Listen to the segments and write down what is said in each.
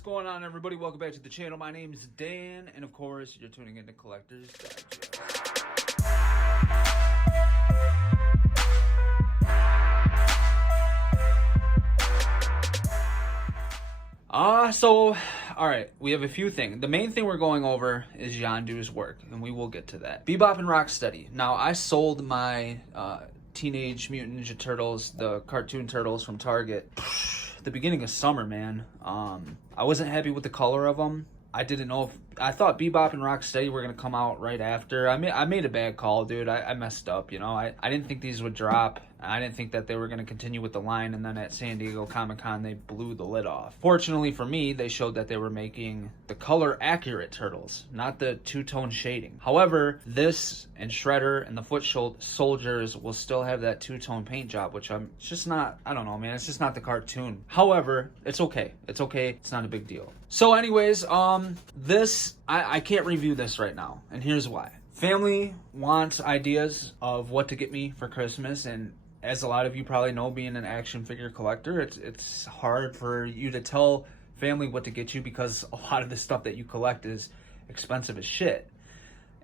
What's going on, everybody? Welcome back to the channel. My name is Dan, and of course, you're tuning into Collector's Digest. All right, we have a few things. The main thing we're going over is Yondu's work, and we will get to that. Bebop and Rocksteady. Now, I sold my Teenage Mutant Ninja Turtles, the cartoon turtles from Target, at the beginning of summer, man. I wasn't happy with the color of them. I didn't know if... I thought Bebop and Rocksteady were going to come out right after. I made a bad call, dude. I messed up, you know. I didn't think these would drop. I didn't think that they were going to continue with the line, and then at San Diego Comic-Con, they blew the lid off. Fortunately for me, they showed that they were making the color-accurate turtles, not the two-tone shading. However, this and Shredder and the Foot Soldiers will still have that two-tone paint job, which it's just not... I don't know, man. It's just not the cartoon. However, it's okay. It's okay. It's not a big deal. So anyways, I can't review this right now, and here's why. Family wants ideas of what to get me for Christmas, and as a lot of you probably know, being an action figure collector, it's hard for you to tell family what to get you because a lot of the stuff that you collect is expensive as shit.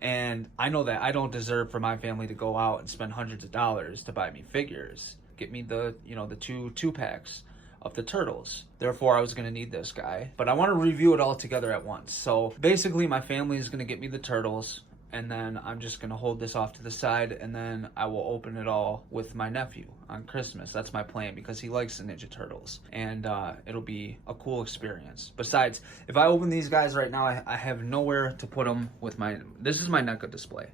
And I know that I don't deserve for my family to go out and spend hundreds of dollars to buy me figures. Get me the two packs of the turtles. Therefore, I was going to need this guy. But I want to review it all together at once. So basically, my family is going to get me the turtles, and then I'm just going to hold this off to the side, and then I will open it all with my nephew on Christmas. That's my plan, because he likes the Ninja Turtles, and it'll be a cool experience. Besides, if I open these guys right now, I have nowhere to put them with my... This is my Neca display.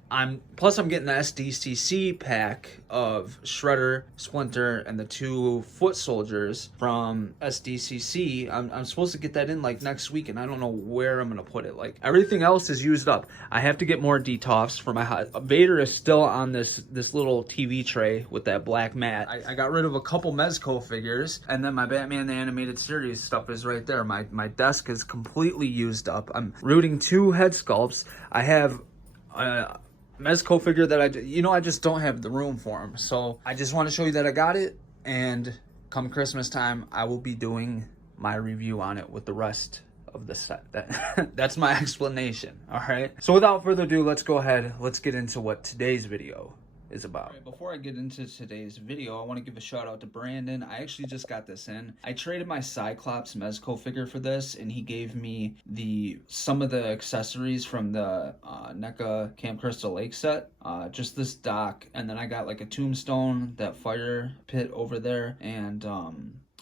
Plus, I'm getting the SDCC pack of Shredder, Splinter, and the two Foot Soldiers from SDCC. I'm supposed to get that in, like, next week, and I don't know where I'm going to put it. Like, everything else is used up. I have to get more Detoffs for my... Vader is still on this little TV tray with that black mat. I got rid of a couple Mezco figures, and then my Batman the Animated Series stuff is right there. My desk is completely used up. I'm rooting 2 head sculpts. I have a Mezco figure that I just don't have the room for them. So I just want to show you that I got it, and come Christmas time, I will be doing my review on it with the rest of the set. That's my explanation. All right, so without further ado, let's go ahead, let's get into what today's video is about. Right, before I get into today's video, I want to give a shout out to Brandon. I actually just got this in. I traded my Cyclops Mezco figure for this, and he gave me some of the accessories from the NECA Camp Crystal Lake set. Just this dock, and then I got like a tombstone, that fire pit over there, and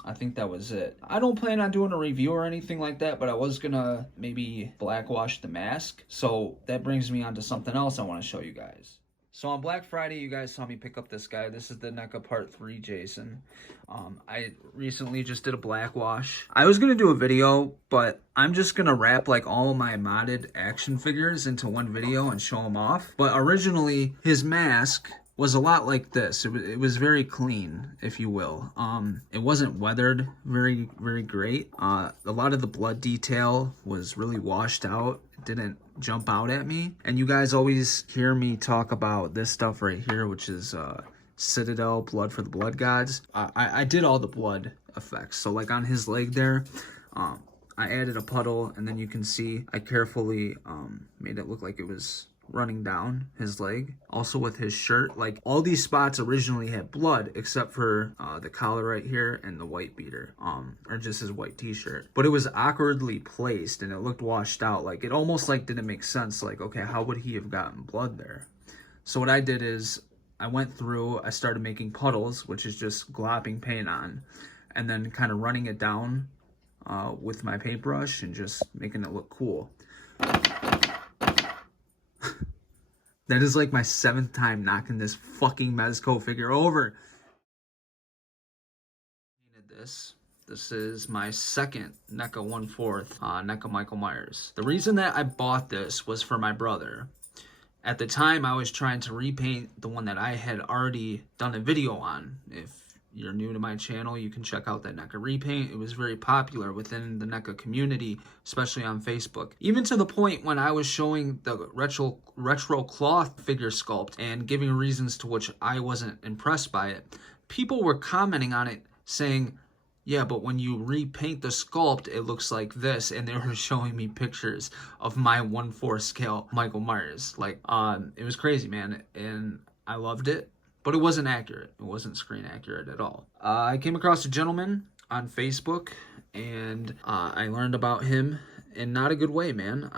I think that was it. I don't plan on doing a review or anything like that, but I was gonna maybe blackwash the mask. So that brings me on to something else I want to show you guys. So on Black Friday, you guys saw me pick up this guy. This is the NECA Part 3 Jason. I recently just did a black wash. I was going to do a video, but I'm just going to wrap like all my modded action figures into one video and show them off. But originally, his mask was a lot like this. It was very clean, if you will. It wasn't weathered very, very great. A lot of the blood detail was really washed out. It didn't jump out at me. And you guys always hear me talk about this stuff right here, which is Citadel Blood for the Blood Gods. I did all the blood effects. So like on his leg there, I added a puddle, and then you can see I carefully made it look like it was running down his leg. Also with his shirt, like all these spots originally had blood except for the collar right here and the white beater, or just his white t-shirt, but it was awkwardly placed and it looked washed out. Like it almost like didn't make sense. Like, okay, how would he have gotten blood there? So what I did is I went through, I started making puddles, which is just glopping paint on, and then kind of running it down with my paintbrush and just making it look cool. That is like my 7th time knocking this fucking Mezco figure over. This is my 2nd NECA 1/4 NECA Michael Myers. The reason that I bought this was for my brother. At the time, I was trying to repaint the one that I had already done a video on. If you're new to my channel, you can check out that NECA repaint. It was very popular within the NECA community, especially on Facebook. Even to the point when I was showing the retro cloth figure sculpt and giving reasons to which I wasn't impressed by it, people were commenting on it saying, yeah, but when you repaint the sculpt, it looks like this. And they were showing me pictures of my 1/4 scale Michael Myers. Like, it was crazy, man. And I loved it, but it wasn't accurate. It wasn't screen accurate at all. I came across a gentleman on Facebook, and I learned about him in not a good way, man.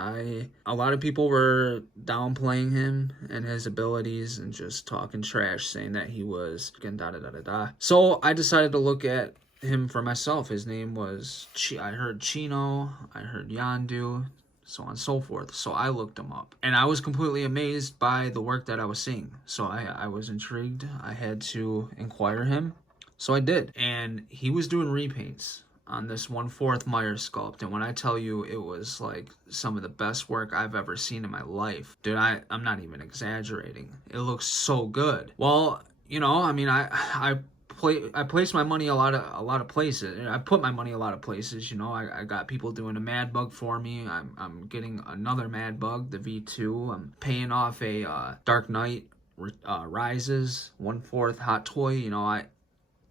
A lot of people were downplaying him and his abilities and just talking trash, saying that he was da-da-da-da-da. So I decided to look at him for myself. His name was, I heard Chino, I heard Yondu, so on and so forth. So I looked him up, and I was completely amazed by the work that I was seeing. So I was intrigued. I had to inquire him. So I did, and he was doing repaints on this 1/4 Myers sculpt, and when I tell you it was like some of the best work I've ever seen in my life, dude, I'm not even exaggerating. It looks so good. Well, you know, I mean, I placed my money a lot of places. I put my money a lot of places. You know, I got people doing a Mad Bug for me. I'm getting another Mad Bug, the V2. I'm paying off a Dark Knight Rises 1/4 Hot Toy. You know,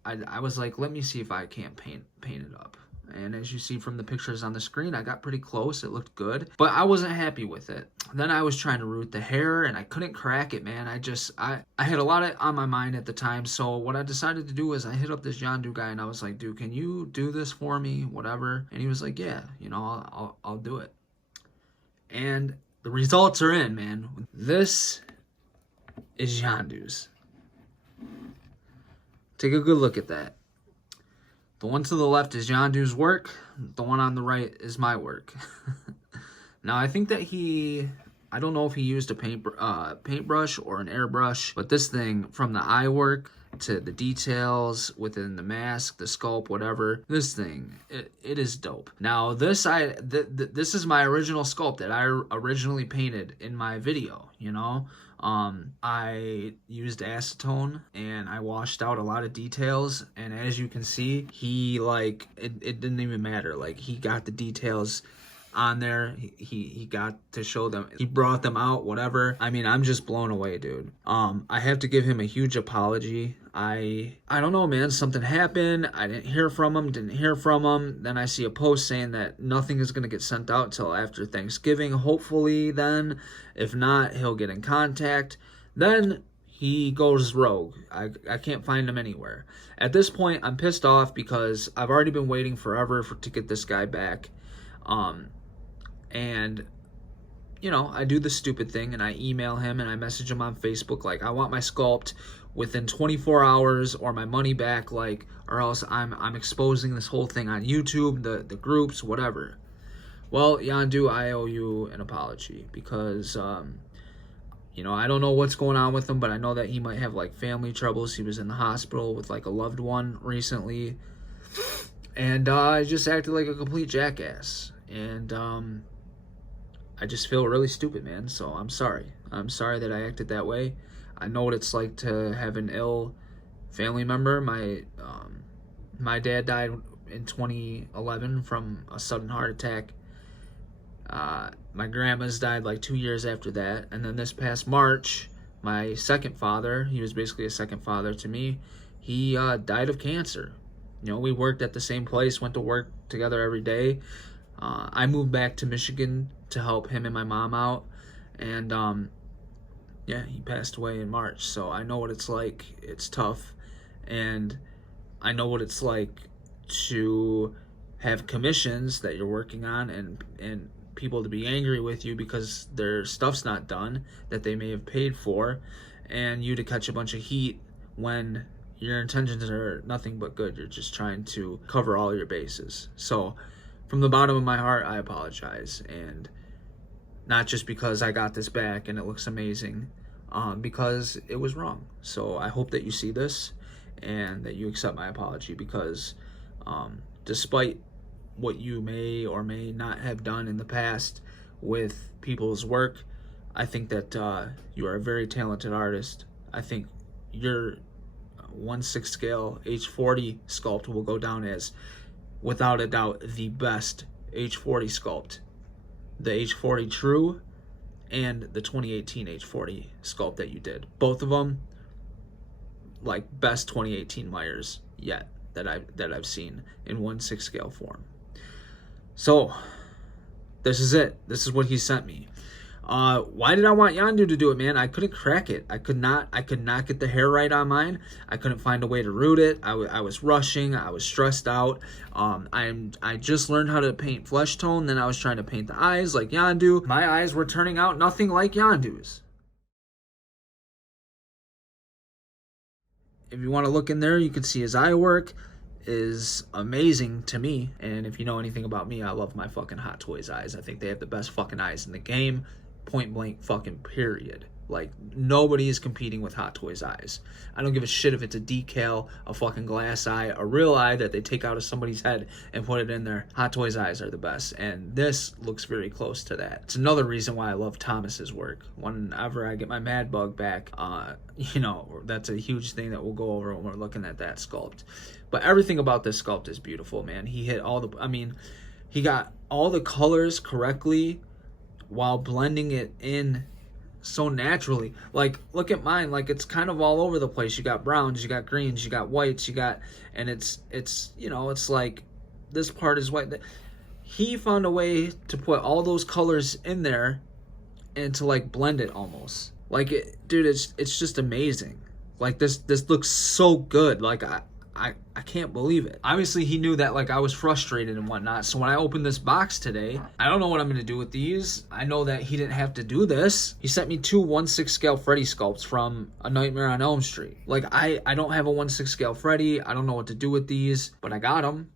I was like, let me see if I can't paint it up. And as you see from the pictures on the screen, I got pretty close. It looked good, but I wasn't happy with it. Then I was trying to root the hair, and I couldn't crack it, man. I had a lot on my mind at the time. So what I decided to do was I hit up this Yondu guy, and I was like, dude, can you do this for me? Whatever. And he was like, yeah, you know, I'll do it. And the results are in, man. This is Yondu's. Take a good look at that. The one to the left is Yondu's work. The one on the right is my work. Now, I think that I don't know if he used a paintbrush or an airbrush, but this thing, from the eye work to the details within the mask, the sculpt, whatever, this thing, it is dope. Now, this is my original sculpt that I originally painted in my video, you know? I used acetone, and I washed out a lot of details, and as you can see, he, like, it didn't even matter. Like, he got the details on there. He got to show them. He brought them out, whatever. I mean, I'm just blown away, dude. I have to give him a huge apology. I don't know, man. Something happened. I didn't hear from him. Then I see a post saying that nothing is going to get sent out till after Thanksgiving. Hopefully then. If not, he'll get in contact. Then he goes rogue. I can't find him anywhere. At this point, I'm pissed off because I've already been waiting forever to get this guy back. And, you know, I do the stupid thing, and I email him and I message him on Facebook, like, I want my sculpt within 24 hours or my money back, like, or else I'm exposing this whole thing on YouTube, the groups, whatever. Well, Yondu, I owe you an apology because, you know, I don't know what's going on with him, but I know that he might have, like, family troubles. He was in the hospital with, like, a loved one recently, and I just acted like a complete jackass. And I just feel really stupid, man. So I'm sorry. I'm sorry that I acted that way. I know what it's like to have an ill family member. My dad died in 2011 from a sudden heart attack. My grandma's died like 2 years after that. And then this past March, my second father, he was basically a second father to me, he died of cancer. You know, we worked at the same place, went to work together every day. I moved back to Michigan to help him and my mom out. And, yeah, he passed away in March. So I know what it's like. It's tough. And I know what it's like to have commissions that you're working on and people to be angry with you because their stuff's not done that they may have paid for, and you to catch a bunch of heat when your intentions are nothing but good. You're just trying to cover all your bases. So from the bottom of my heart, I apologize. And not just because I got this back and it looks amazing, because it was wrong. So I hope that you see this and that you accept my apology, because despite what you may or may not have done in the past with people's work, I think that you are a very talented artist. I think your 1/6 scale H40 sculpt will go down as, without a doubt, the best H40 sculpt. The H40 True and the 2018 H40 sculpt that you did. Both of them, like, best 2018 Myers yet. that I've seen in 1/6 scale form. So this is it. This is what he sent me. Why did I want Yondu to do it, man? I couldn't crack it. I could not get the hair right on mine. I couldn't find a way to root it. I was rushing. I was stressed out. I just learned how to paint flesh tone. Then I was trying to paint the eyes like Yondu. My eyes were turning out nothing like Yondu's. If you want to look in there, you can see his eye work is amazing to me. And if you know anything about me, I love my fucking Hot Toys eyes. I think they have the best fucking eyes in the game. Point blank fucking period. Like, nobody is competing with Hot Toys eyes. I don't give a shit if it's a decal, a fucking glass eye, a real eye that they take out of somebody's head and put it in there. Hot Toys eyes are the best, and this looks very close to that. It's another reason why I love Thomas's work. Whenever I get my Mad Bug back, you know, that's a huge thing that we'll go over when we're looking at that sculpt. But everything about this sculpt is beautiful, man. He hit all the, I mean, he got all the colors correctly while blending it in so naturally. Like, look at mine. Like, it's kind of all over the place. You got browns, you got greens, you got whites, you got, and it's you know, it's like this part is white. He found a way to put all those colors in there and to like blend it almost. Like, dude, it's just amazing. Like, this looks so good. Like, I can't believe it. Obviously, he knew that, like, I was frustrated and whatnot. So when I opened this box today, I don't know what I'm going to do with these. I know that he didn't have to do this. He sent me 2 1/6 scale Freddy sculpts from A Nightmare on Elm Street. Like, I don't have a 1/6 scale Freddy. I don't know what to do with these, but I got them.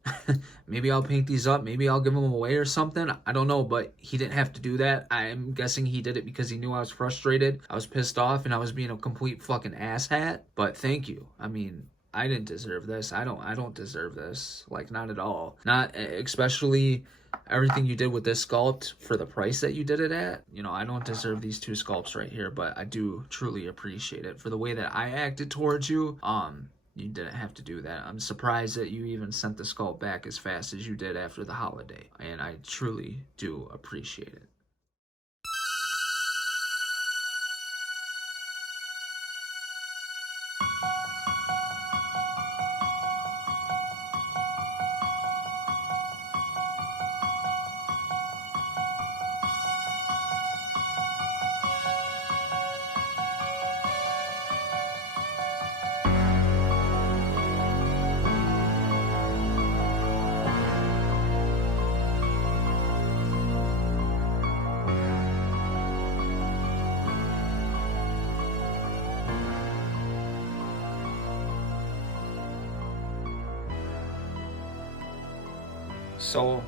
Maybe I'll paint these up. Maybe I'll give them away or something. I don't know, but he didn't have to do that. I'm guessing he did it because he knew I was frustrated. I was pissed off and I was being a complete fucking asshat. But thank you. I mean, I didn't deserve this. I don't deserve this. Like, not at all. Not especially everything you did with this sculpt for the price that you did it at. You know, I don't deserve these 2 sculpts right here, but I do truly appreciate it for the way that I acted towards you. You didn't have to do that. I'm surprised that you even sent the sculpt back as fast as you did after the holiday, and I truly do appreciate it. So,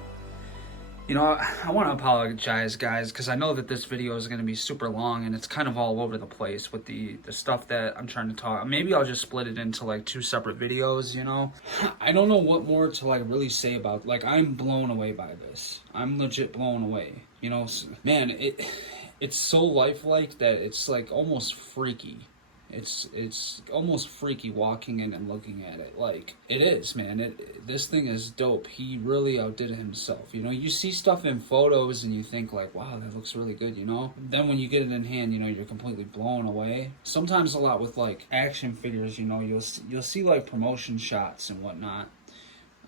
you know, I want to apologize, guys, because I know that this video is going to be super long and it's kind of all over the place with the stuff that I'm trying to talk. Maybe I'll just split it into like 2 separate videos, you know. I don't know what more to like really say about, like, I'm blown away by this. I'm legit blown away, you know. Man, it's so lifelike that it's like almost freaky. It's almost freaky walking in and looking at it. Like, it is, man. This thing is dope. He really outdid himself. You know, you see stuff in photos and you think like, wow, that looks really good, you know? Then when you get it in hand, you know, you're completely blown away. Sometimes a lot with like action figures, you know, you'll see like promotion shots and whatnot.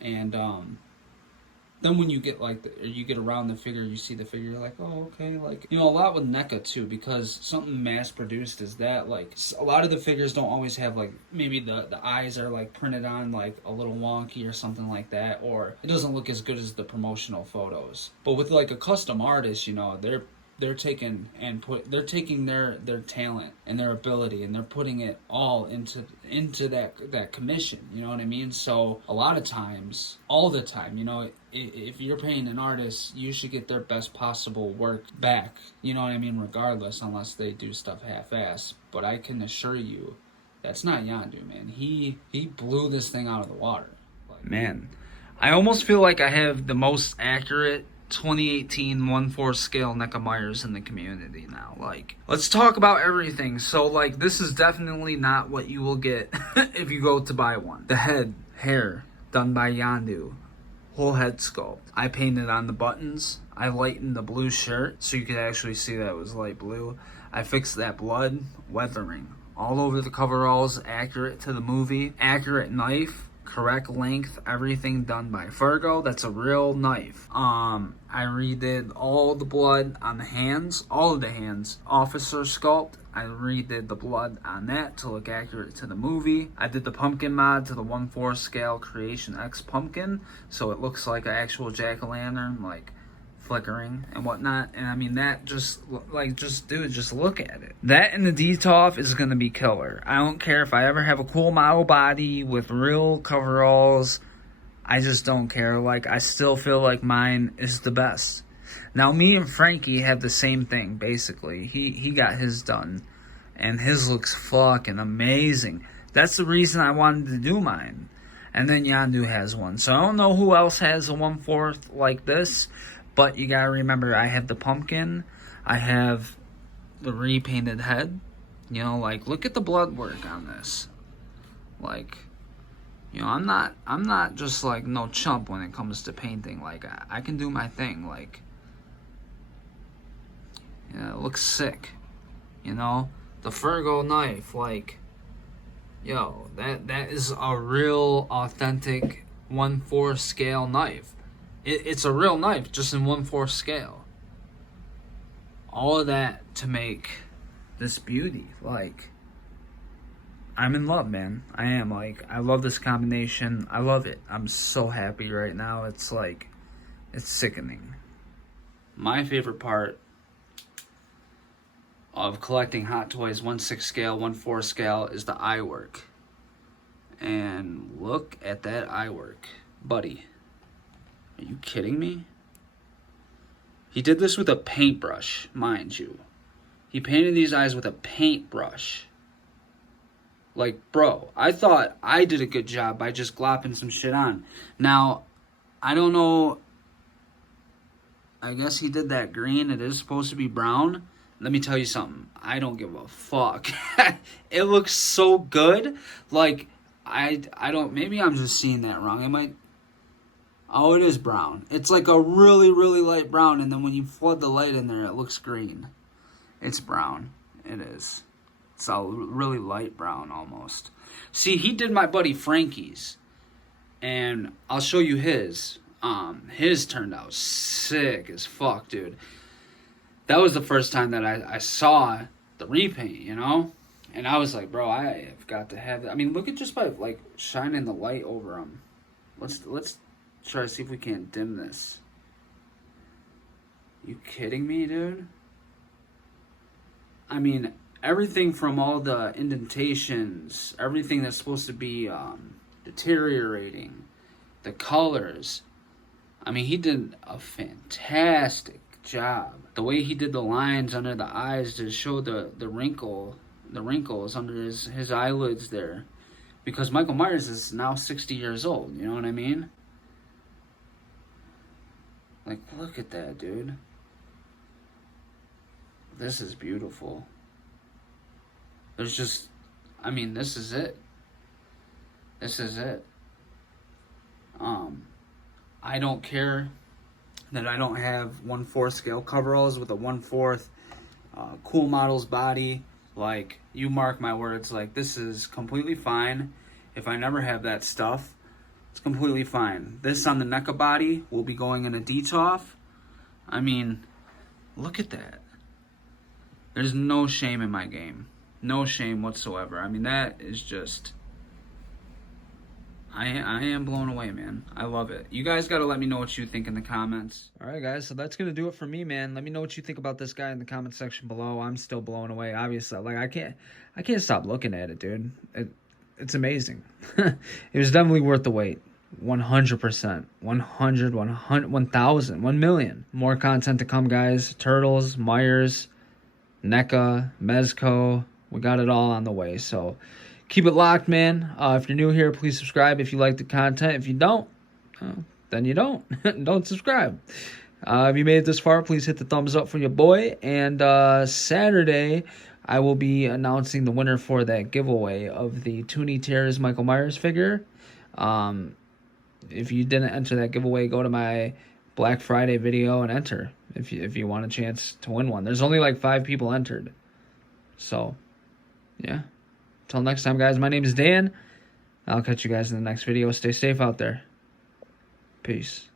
And then when you get like you get around the figure, you see the figure, you're like, oh, okay. Like, you know, a lot with Neca too, because something mass produced is that, like, a lot of the figures don't always have like, maybe the eyes are like printed on like a little wonky or something like that, or it doesn't look as good as the promotional photos. But with like a custom artist, you know, they're taking their talent and their ability and they're putting it all into that commission, you know what I mean? So a lot of times, all the time, you know, if you're paying an artist, you should get their best possible work back, you know what I mean, regardless, unless they do stuff half-ass. But I can assure you, that's not Yondu, man. He blew this thing out of the water. Like, man, I almost feel like I have the most accurate 2018 1/4 scale Neca Myers in the community now. Like, let's talk about everything. So, like, this is definitely not what you will get if you go to buy one. The head, hair, done by Yondu. Whole head sculpt. I painted on the buttons. I lightened the blue shirt so you could actually see that it was light blue. I fixed that blood, weathering all over the coveralls, accurate to the movie. Accurate knife, correct length, everything done by Fargo. That's a real knife. I redid all the blood on the hands, all of the hands. Officer sculpt, I redid the blood on that to look accurate to the movie. I did the pumpkin mod to the 1/4 scale Creation X pumpkin, so it looks like an actual jack-o'-lantern, like flickering and whatnot. And I mean, that just dude, just look at it. That and the DTOF is gonna be killer. I don't care if I ever have a cool model body with real coveralls. I just don't care. Like, I still feel like mine is the best. Now, me and Frankie have the same thing, basically. He got his done, and his looks fucking amazing. That's the reason I wanted to do mine. And then Yondu has one. So I don't know who else has a 1/4 like this, but you gotta remember, I have the pumpkin, I have the repainted head. You know, like, look at the blood work on this. Like, you know, I'm not just like no chump when it comes to painting. Like, I can do my thing. Like, yeah, it looks sick. You know, the Fargo knife, like, yo, that is a real authentic 1/4 scale knife. It's a real knife, just in 1/4 scale. All of that to make this beauty. Like, I'm in love, man. I am. Like, I love this combination. I love it. I'm so happy right now. It's like, it's sickening. My favorite part of collecting Hot Toys 1/6 scale, 1/4 scale is the eye work. And look at that eye work. Buddy, are you kidding me? He did this with a paintbrush, mind you. He painted these eyes with a paintbrush. Like, bro, I thought I did a good job by just glopping some shit on. Now, I don't know. I guess he did that green. It is supposed to be brown. Let me tell you something. I don't give a fuck. It looks so good. Like, I don't, maybe I'm just seeing that wrong. It might, oh, it is brown. It's like a really, really light brown, and then when you flood the light in there, it looks green. It's brown. It is. It's a really light brown almost. See, he did my buddy Frankie's, and I'll show you his. His turned out sick as fuck, dude. That was the first time that I saw the repaint, you know? And I was like, bro, I have got to have that. I mean, look at just by, like, shining the light over them. Let's try to see if we can't dim this. You kidding me, dude? I mean, everything from all the indentations, everything that's supposed to be deteriorating, the colors. I mean, he did a fantastic job. The way he did the lines under the eyes to show the wrinkles under his eyelids there. Because Michael Myers is now 60 years old, you know what I mean? Like, look at that, dude. This is beautiful. There's just, I mean, this is it. This is it. I don't care that I don't have 1/4 scale coveralls with a 1/4 cool model's body. Like, you mark my words, like, this is completely fine. If I never have that stuff, it's completely fine. This on the Neca body will be going in a DTOF. I mean, look at that. There's no shame in my game. No shame whatsoever. I mean, that is just, I am blown away, man. I love it. You guys got to let me know what you think in the comments. All right, guys. So that's going to do it for me, man. Let me know what you think about this guy in the comment section below. I'm still blown away, obviously. Like, I can't stop looking at it, dude. It's amazing. It was definitely worth the wait. 100%. 100, 100, 1,000, 1 million. More content to come, guys. Turtles, Myers, Neca, Mezco. We got it all on the way. So keep it locked, man. If you're new here, please subscribe if you like the content. If you don't, then you don't. Don't subscribe. If you made it this far, please hit the thumbs up for your boy. And Saturday, I will be announcing the winner for that giveaway of the Toonie Terrors Michael Myers figure. If you didn't enter that giveaway, go to my Black Friday video and enter if you want a chance to win one. There's only like 5 people entered. So, yeah. Until next time, guys, my name is Dan. I'll catch you guys in the next video. Stay safe out there. Peace.